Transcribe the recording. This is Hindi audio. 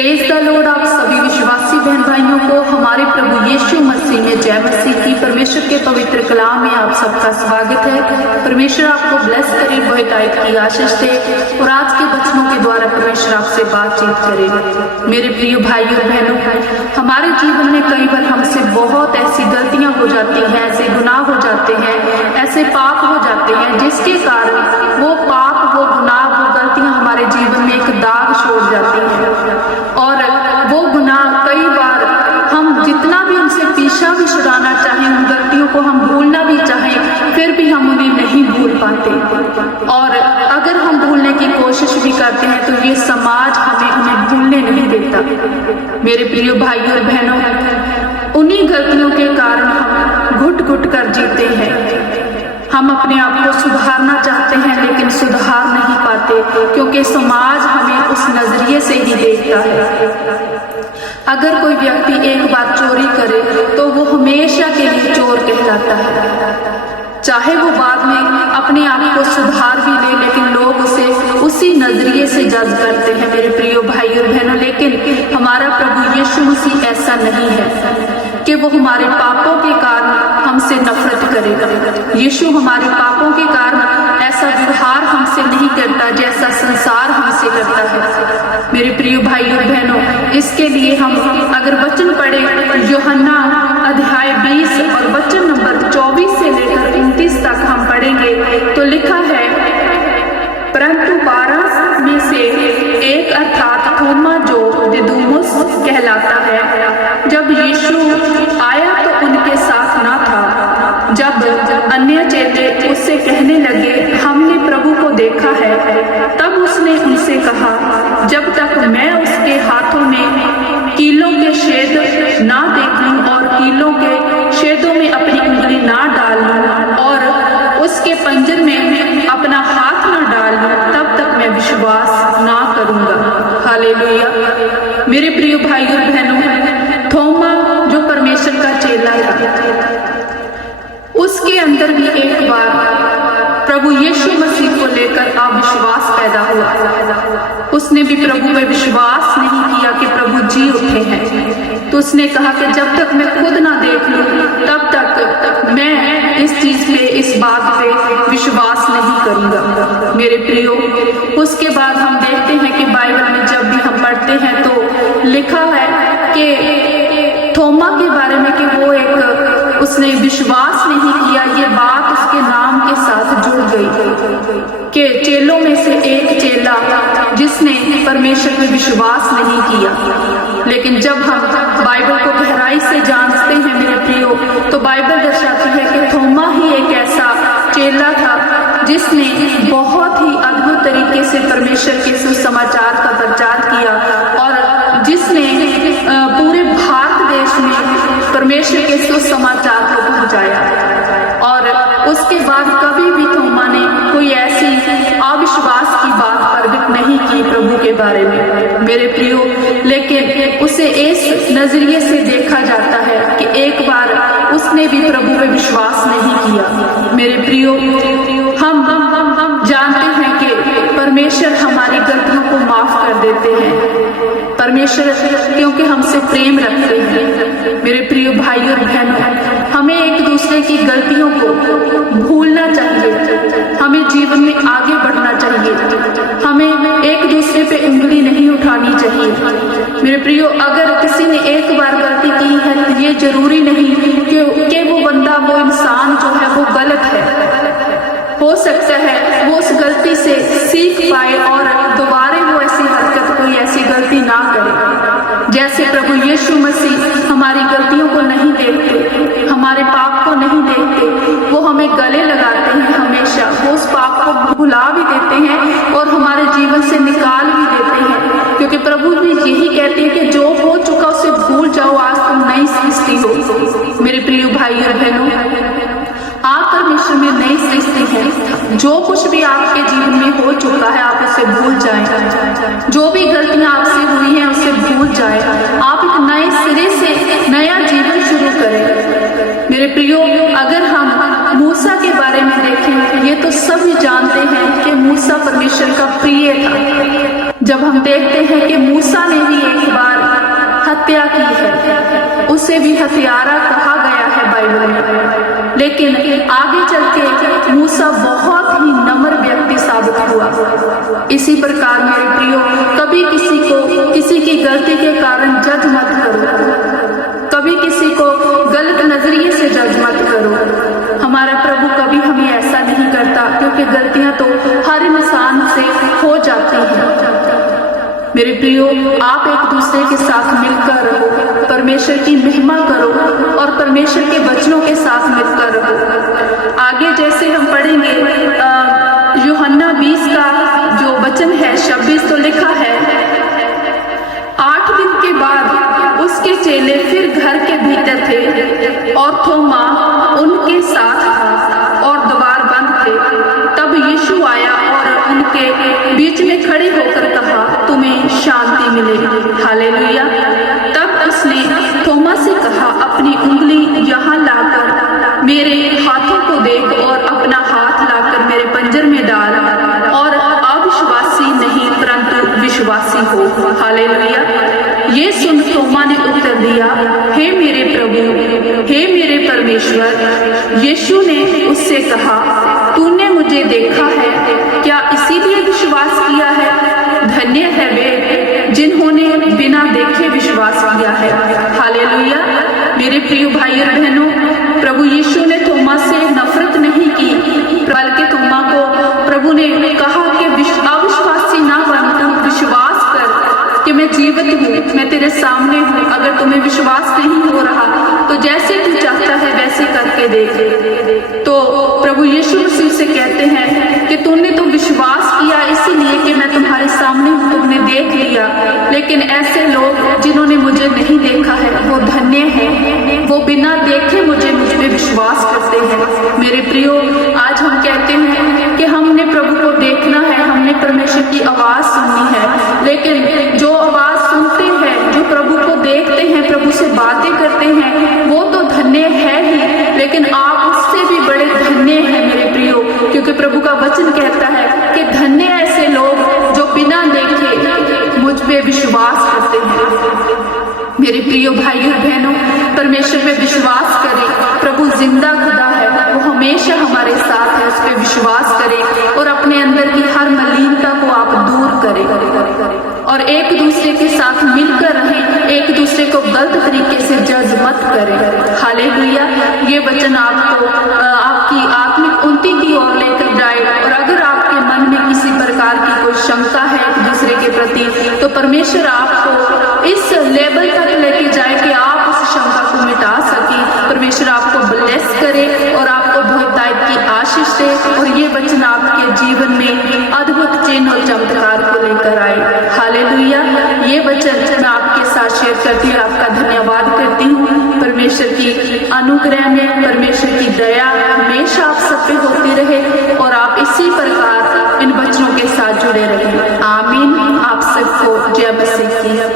Praise the Lord. आप सभी विश्वासी बहन भाइयों को हमारे प्रभु यीशु मसीह में जय मसीह की। परमेश्वर के पवित्र कलाम में आप सबका स्वागत है। परमेश्वर आपको ब्लेस करे, बहुतायत की आशीष दे और आज के वचनों के द्वारा परमेश्वर आपसे बातचीत करे। मेरे प्रिय भाइयों और बहनों, हमारे जीवन में कई बार हमसे बहुत ऐसी गलतियां हो जाती हैं, ऐसे गुनाह हो जाते हैं, ऐसे पाप हो जाते हैं जिसके कारण वो पाप, वो गुनाह, वो गलतियां हमारे जीवन में एक दाग छोड़ जाती हैं और वो गुनाह कई बार हम जितना भी उनसे पीछा भी छुड़ाना चाहें, उन गलतियों को हम भूलना भी चाहें, फिर भी हम उन्हें नहीं भूल पाते। और अगर हम भूलने की कोशिश भी करते हैं तो ये समाज हमें उन्हें भूलने नहीं देता। मेरे प्रिय भाइयों और बहनों, उन्हीं गलतियों के कारण हम घुट घुट कर जीते हैं। हम अपने आप को सुधारना चाहते हैं लेकिन सुधार नहीं पाते, क्योंकि समाज हमें उस नजरिए से ही देखता है। अगर कोई व्यक्ति एक बार चोरी करे तो वो हमेशा के लिए चोर कहलाता है, चाहे वो बाद में अपने आप को सुधार भी ले, लेकिन लोग उसे उसी नजरिए से जज करते हैं। मेरे प्रिय भाई और बहनों, लेकिन हमारा प्रभु यीशु मसीह ऐसा नहीं है कि वो हमारे पापों के कारण हमसे नफरत करेगा। यीशु हमारे पापों के कारण ऐसा व्यवहार हमसे नहीं करता जैसा संसार हमसे करता है। मेरे प्रिय भाई और बहनों, इसके लिए हम अगर वचन पढ़े यूहन्ना अध्याय 20 और वचन नंबर 24 से लेकर 29 तक हम पढ़ेंगे तो लिखा है, परंतु 12 में से एक अर्थात थोमा जो दिदुमुस कहलाता है, जब यीशु आया तो उनके साथ ना था। जब अन्य चेले उससे कहने लगे, हमने प्रभु को देखा है, तब उसने उनसे कहा, जब तक मैं उसके हाथों में कीलों के छेद ना देख लूं और कीलों के छेदों में अपनी उंगली ना डाल लूं और उसके पंजर में अपना हाथ ना डाल लूं, तब तक मैं विश्वास ना करूंगा। हालेलुया। मेरे प्रिय भाई और बहनों, थोमा जो परमेश्वर का चेला था, उसके अंदर भी एक बार प्रभु यीशु मसीह को लेकर अविश्वास पैदा हुआ। उसने भी प्रभु में विश्वास नहीं किया कि प्रभु जी उठे हैं। तो उसने कहा कि जब तक मैं खुद ना देख लूं तब तक मैं इस चीज पे, इस बात पे विश्वास नहीं करूंगा। मेरे प्रियो, उसके बाद हम देखते हैं कि बाइबल में जब भी हम पढ़ते हैं तो लिखा है कि थोमा के बारे में कि वो उसने विश्वास नहीं किया। ये बात उसके नाम के साथ जुड़ गई कि चेलों में से एक चेला जिसने परमेश्वर में विश्वास नहीं किया। लेकिन जब हम बाइबल को गहराई से जानते हैं मेरे प्रियो, तो बाइबल दर्शाती है कि थोमा ही एक ऐसा चेला था जिसने बहुत ही अद्भुत तरीके से परमेश्वर के सुसमाचार का प्रचार किया और जिसने पूरे भारत देश में परमेश्वर के सुसमाचार को पहुंचाया। और उसके बाद कभी भी थोमा ने कोई ऐसी अविश्वास की बात प्रकट नहीं की प्रभु के बारे में। मेरे प्रियो, लेकिन उसे इस नजरिए से देखा जाता है कि एक बार उसने भी प्रभु में विश्वास नहीं किया। मेरे प्रियो, हम जानते हैं कि परमेश्वर हमारी गलतियों को माफ कर देते हैं। परमेश्वर क्योंकि हमसे प्रेम रखते हैं। मेरे प्रिय भाई और बहनों, हमें एक दूसरे की गलतियों को भूलना चाहिए। हमें जीवन में आगे बढ़ना चाहिए। हमें एक दूसरे पे उंगली नहीं उठानी चाहिए। मेरे प्रियो, अगर किसी ने एक बार गलती की है तो ये जरूरी नहीं कि वो बंदा, वो इंसान जो है वो गलत है। हो सकता है वो उस गलती से सीख पाए और दोबारा वो ऐसी हरकत, कोई ऐसी गलती ना करे। जैसे प्रभु यीशु मसीह हमारी गलतियों को नहीं देखते, हमारे पाप को नहीं देखते, वो हमें गले लगाते हैं हमेशा। वो उस पाप को भुला भी देते हैं और हमारे जीवन से निकाल भी देते हैं, क्योंकि प्रभु भी यही कहते हैं कि जो हो चुका उसे भूल जाओ, आज तुम नई सृष्टि हो। मेरे प्रिय भाई और बहनों, आप परमेश्वर में नई सृष्टि हैं। जो कुछ भी आपके जीवन में हो चुका है आप उसे भूल जाएं। जो भी गलतियां आपसे हुई हैं उसे भूल जाएं। आप एक नए सिरे से नया जीवन शुरू करें। मेरे प्रियो, अगर हम मूसा के बारे में देखें, ये तो सभी जानते हैं कि मूसा परमेश्वर का प्रिय था। जब हम देखते हैं कि मूसा ने भी एक बार हत्या की है, उसे भी हत्यारा कहा गया है बाइबल में, लेकिन आगे चल के मूसा बहुत ही नम्र व्यक्ति साबित हुआ। इसी प्रकार मेरे प्रियो, कभी किसी की गलती के कारण जज मत करो, कभी किसी को गलत नजरिए से जज मत करो। हमारा प्रभु कभी हमें ऐसा नहीं करता, क्योंकि गलतियां तो हर इंसान से हो जाती हैं। मेरे प्रियो, आप एक दूसरे के साथ मिलकर रहो, परमेश्वर की महिमा करो और परमेश्वर के वचनों के साथ मिलकर रहो। आगे जैसे हम पढ़ेंगे यूहन्ना 20 का जो वचन है 26, तो लिखा है 8 दिन के बाद उसके चेले फिर घर के भीतर थे और थोमा उनके साथ था और द्वार बंद थे। तब यीशु आया और उनके बीच में खड़े होकर कहा, तुम्हें शांति मिले। हालेलुया। तब उसने थोमा से कहा, अपनी उंगली यहाँ लाकर मेरे हाथों को देख और अपना हाथ लाकर मेरे पंजर में डाल और अविश्वासी नहीं परंतु विश्वासी हो। हालेलुया। ये सुन थोमा ने उत्तर दिया, हे मेरे प्रभु, हे मेरे परमेश्वर। यीशु ने उससे कहा, तूने मुझे देखा है, क्या इसीलिए विश्वास किया है? धन्य है वे जिन्होंने बिना देखे विश्वास किया है। हालेलुया। मेरे प्रिय भाई और बहनों, प्रभु यीशु ने थोमा से नफरत नहीं की, बल्कि थोमा को प्रभु ने कहा कि अविश्वासी ना बन, तुम विश्वास कर कि मैं जीवित हूँ, मैं तेरे सामने हूँ। अगर तुम्हें विश्वास नहीं हो रहा तो जैसे तू चाहता है वैसे करके देख। तो प्रभु यीशु मसीह से कहते हैं कि तूने तो विश्वास किया इसीलिए कि मैं तुम्हारे सामने हूँ, तुमने देख लिया। लेकिन ऐसे लोग जिन्होंने मुझे नहीं देखा है वो धन्य हैं, वो बिना देखे मुझ पे विश्वास करते हैं। मेरे प्रियो, आज हम कहते हैं कि हमने प्रभु को देखना है, हमने परमेश्वर की आवाज सुननी है, लेकिन जो आवाज सुनते हैं, जो प्रभु को देखते हैं, प्रभु से बातें करते हैं, वो तो धन्य है ही, लेकिन आप उससे भी बड़े धन्य हैं मेरे प्रियो, क्योंकि प्रभु का वचन कहता है कि धन्य ऐसे लोग जो बिना देखे मुझ पे विश्वास करते हैं। मेरे प्रियो भाई और बहनों, परमेश्वर पे विश्वास करें। प्रभु जिंदा खुदा है, वो हमेशा हमारे साथ है। उस पर विश्वास करें और अपने अंदर की हर मलिनता को आप दूर करें और एक दूसरे के साथ मिलकर रहें, एक दूसरे को गलत तरीके से जज मत करें। हालेलुया। ये वचन आपको आपकी आत्मिक उन्नति की ओर लेकर जाए। और अगर आपके मन में किसी प्रकार की कोई शंका है एक दूसरे के प्रति, तो परमेश्वर आपको इस लेवल तक लेके जाए कि आप उस शंका को मिटा सके। परमेश्वर आपको ब्लेस करे और आपको बहुतायत की आशीष दे और ये वचन आपके जीवन में अद्भुत चिन्ह और चमत्कार को लेकर आए। हालेलुया। ये वचन मैं आपके साथ शेयर करती हूँ, आपका धन्यवाद करती हूँ। परमेश्वर की अनुग्रह में, परमेश्वर की दया हमेशा आप सब पे होती रहे और आप इसी प्रकार इन वचनों के साथ जुड़े रहे। आमीन। आप सबको जय मसीह की।